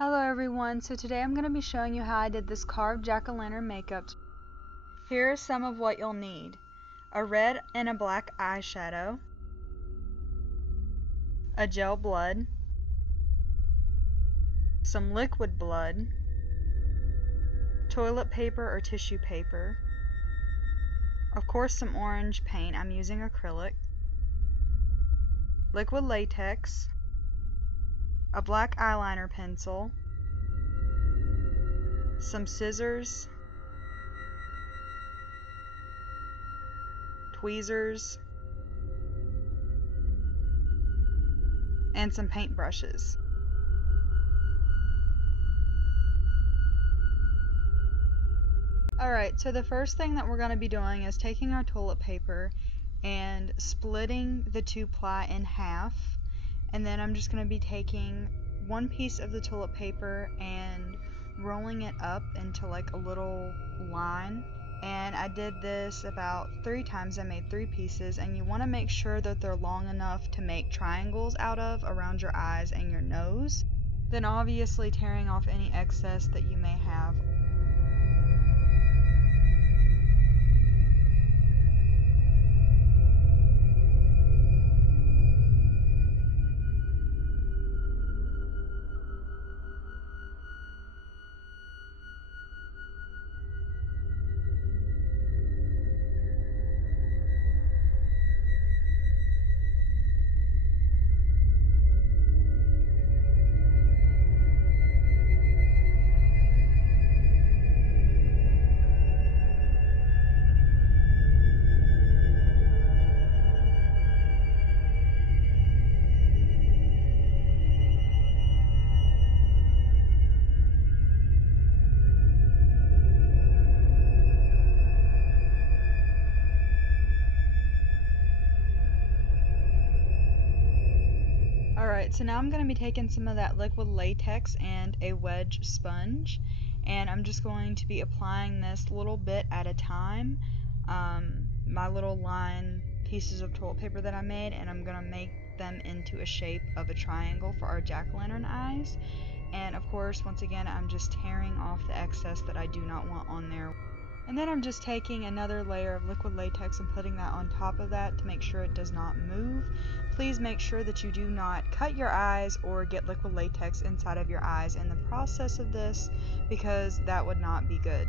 Hello everyone, so today I'm going to be showing you how I did this carved jack-o'-lantern makeup. Here are some of what you'll need. A red and a black eyeshadow, a gel blood, some liquid blood, toilet paper or tissue paper, of course some orange paint, I'm using acrylic, liquid latex, a black eyeliner pencil, some scissors, tweezers, and some paint brushes. Alright, so the first thing that we're going to be doing is taking our toilet paper and splitting the 2-ply in half, and then I'm just going to be taking one piece of the toilet paper and rolling it up into like a little line. And I did this about 3 times. I made 3 pieces, and you want to make sure that they're long enough to make triangles out of around your eyes and your nose. Then obviously tearing off any excess that you may have. Alright, so now I'm going to be taking some of that liquid latex and a wedge sponge, and I'm just going to be applying this little bit at a time, my little line pieces of toilet paper that I made, and I'm going to make them into a shape of a triangle for our jack-o'-lantern eyes. And of course, once again, I'm just tearing off the excess that I do not want on there. And then I'm just taking another layer of liquid latex and putting that on top of that to make sure it does not move. Please make sure that you do not cut your eyes or get liquid latex inside of your eyes in the process of this, because that would not be good.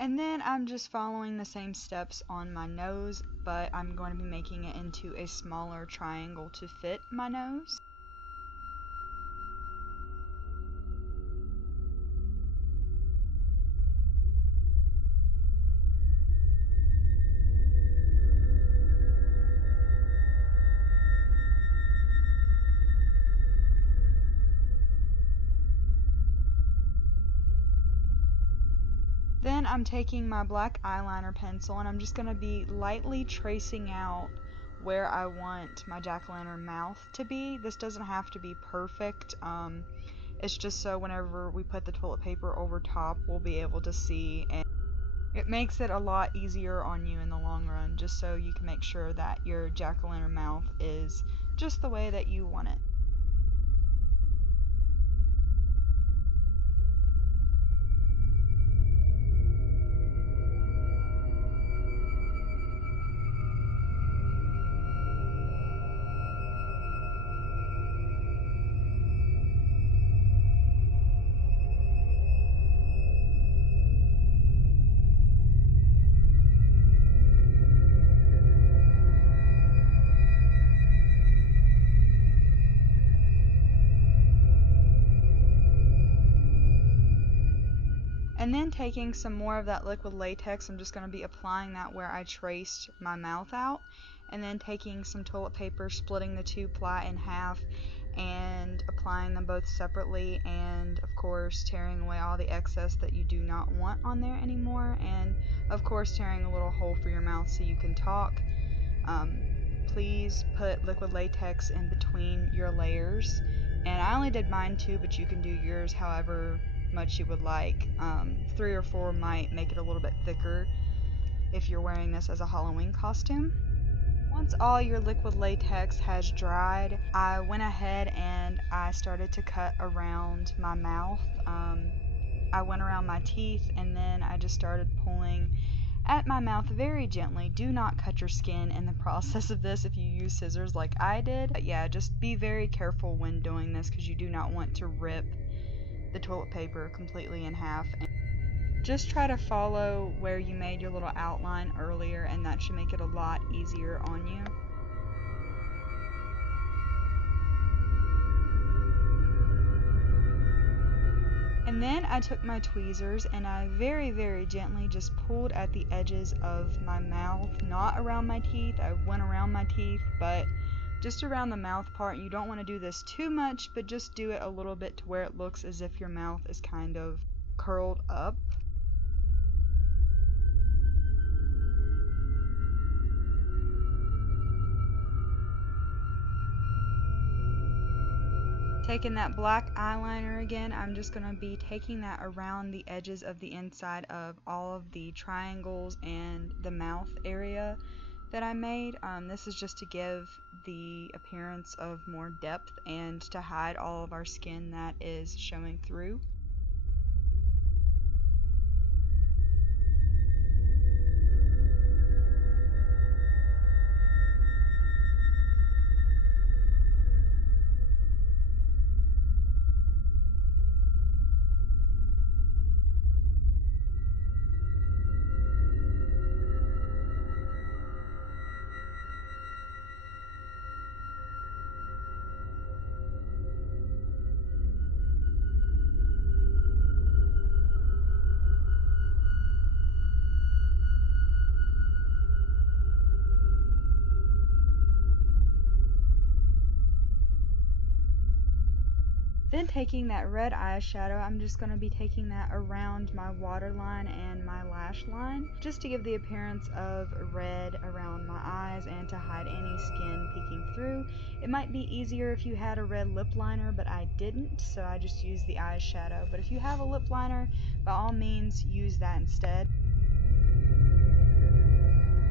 And then I'm just following the same steps on my nose, but I'm going to be making it into a smaller triangle to fit my nose. Then I'm taking my black eyeliner pencil and I'm just going to be lightly tracing out where I want my jack-o'-lantern mouth to be. This doesn't have to be perfect. It's just so whenever we put the toilet paper over top, we'll be able to see, and it makes it a lot easier on you in the long run, just so you can make sure that your jack-o'-lantern mouth is just the way that you want it. And then taking some more of that liquid latex, I'm just going to be applying that where I traced my mouth out, and then taking some toilet paper, splitting the 2-ply in half, and applying them both separately, and of course tearing away all the excess that you do not want on there anymore, and of course tearing a little hole for your mouth so you can talk. Please put liquid latex in between your layers, and I only did mine 2, but you can do yours however much you would like. 3 or 4 might make it a little bit thicker if you're wearing this as a Halloween costume. Once all your liquid latex has dried, I went ahead and I started to cut around my mouth. I went around my teeth, and then I just started pulling at my mouth very gently. Do not cut your skin in the process of this if you use scissors like I did. But yeah, just be very careful when doing this because you do not want to rip the toilet paper completely in half. Just try to follow where you made your little outline earlier, and that should make it a lot easier on you. And then I took my tweezers and I very, very gently just pulled at the edges of my mouth, not around my teeth. I went around my teeth, but just around the mouth part. You don't want to do this too much, but just do it a little bit to where it looks as if your mouth is kind of curled up. Taking that black eyeliner again, I'm just going to be taking that around the edges of the inside of all of the triangles and the mouth area that I made. This is just to give the appearance of more depth and to hide all of our skin that is showing through. Then taking that red eyeshadow, I'm just going to be taking that around my waterline and my lash line, just to give the appearance of red around my eyes and to hide any skin peeking through. It might be easier if you had a red lip liner, but I didn't, so I just used the eyeshadow. But if you have a lip liner, by all means use that instead.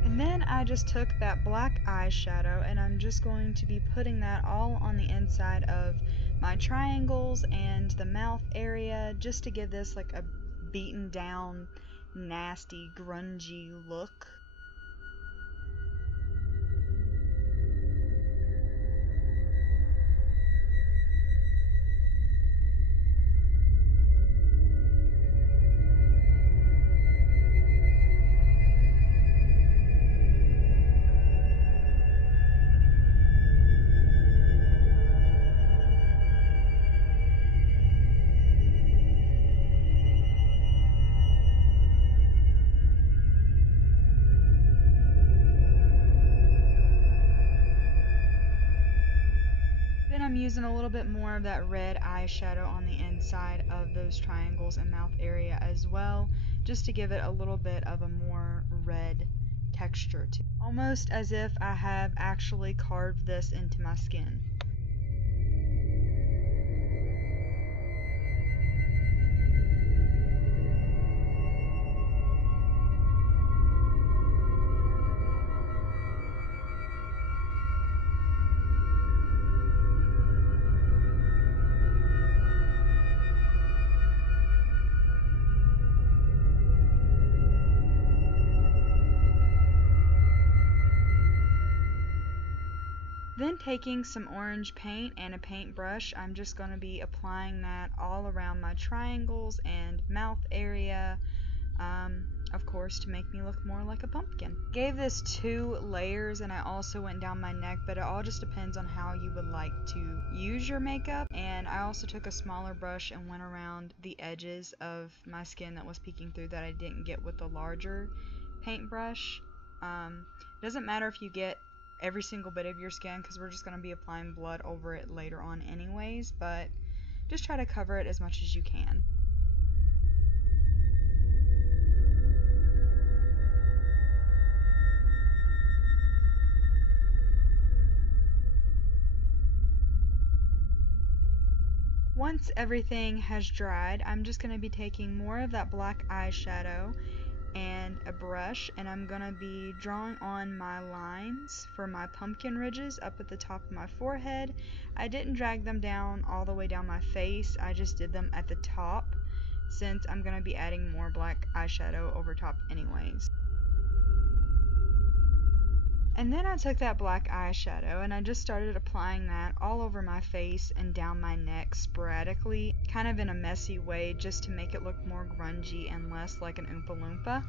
And then I just took that black eyeshadow and I'm just going to be putting that all on the inside of my triangles and the mouth area, just to give this like a beaten down, nasty, grungy look. I'm using a little bit more of that red eyeshadow on the inside of those triangles and mouth area as well, just to give it a little bit of a more red texture to it. Almost as if I have actually carved this into my skin. Then taking some orange paint and a paintbrush, I'm just going to be applying that all around my triangles and mouth area, of course to make me look more like a pumpkin. Gave this 2 layers and I also went down my neck, but it all just depends on how you would like to use your makeup. And I also took a smaller brush and went around the edges of my skin that was peeking through that I didn't get with the larger paintbrush. It doesn't matter if you get every single bit of your skin because we're just going to be applying blood over it later on anyways, but just try to cover it as much as you can. Once everything has dried, I'm just going to be taking more of that black eyeshadow and a brush, and I'm going to be drawing on my lines for my pumpkin ridges up at the top of my forehead. I didn't drag them down all the way down my face, I just did them at the top since I'm going to be adding more black eyeshadow over top anyways. And then I took that black eyeshadow and I just started applying that all over my face and down my neck sporadically, kind of in a messy way just to make it look more grungy and less like an Oompa Loompa.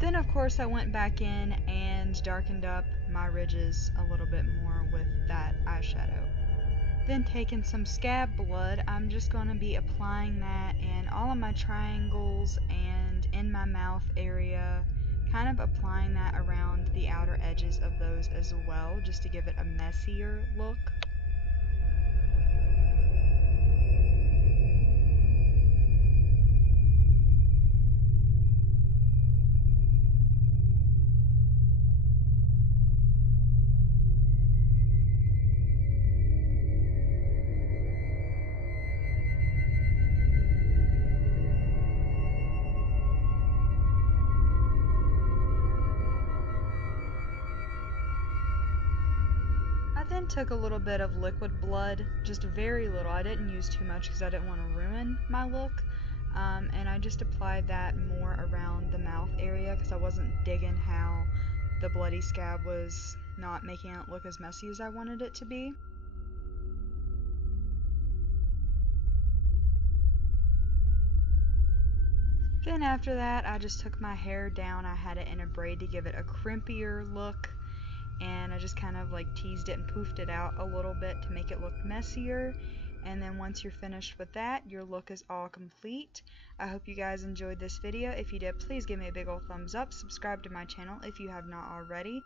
Then of course I went back in and darkened up my ridges a little bit more with that eyeshadow. Then taking some scab blood, I'm just going to be applying that in all of my triangles and in my mouth area, kind of applying that around the outer edges of those as well, just to give it a messier look. I then took a little bit of liquid blood, just very little. I didn't use too much because I didn't want to ruin my look. And I just applied that more around the mouth area because I wasn't digging how the bloody scab was not making it look as messy as I wanted it to be. Then after that, I just took my hair down. I had it in a braid to give it a crimpier look, and I just kind of like teased it and poofed it out a little bit to make it look messier. And then once you're finished with that, your look is all complete. I hope you guys enjoyed this video. If you did, please give me a big old thumbs up. Subscribe to my channel if you have not already.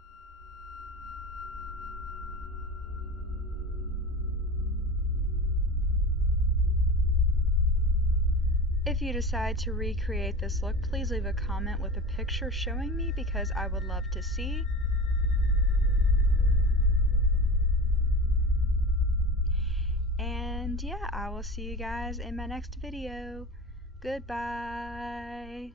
If you decide to recreate this look, please leave a comment with a picture showing me because I would love to see. And yeah, I will see you guys in my next video. Goodbye.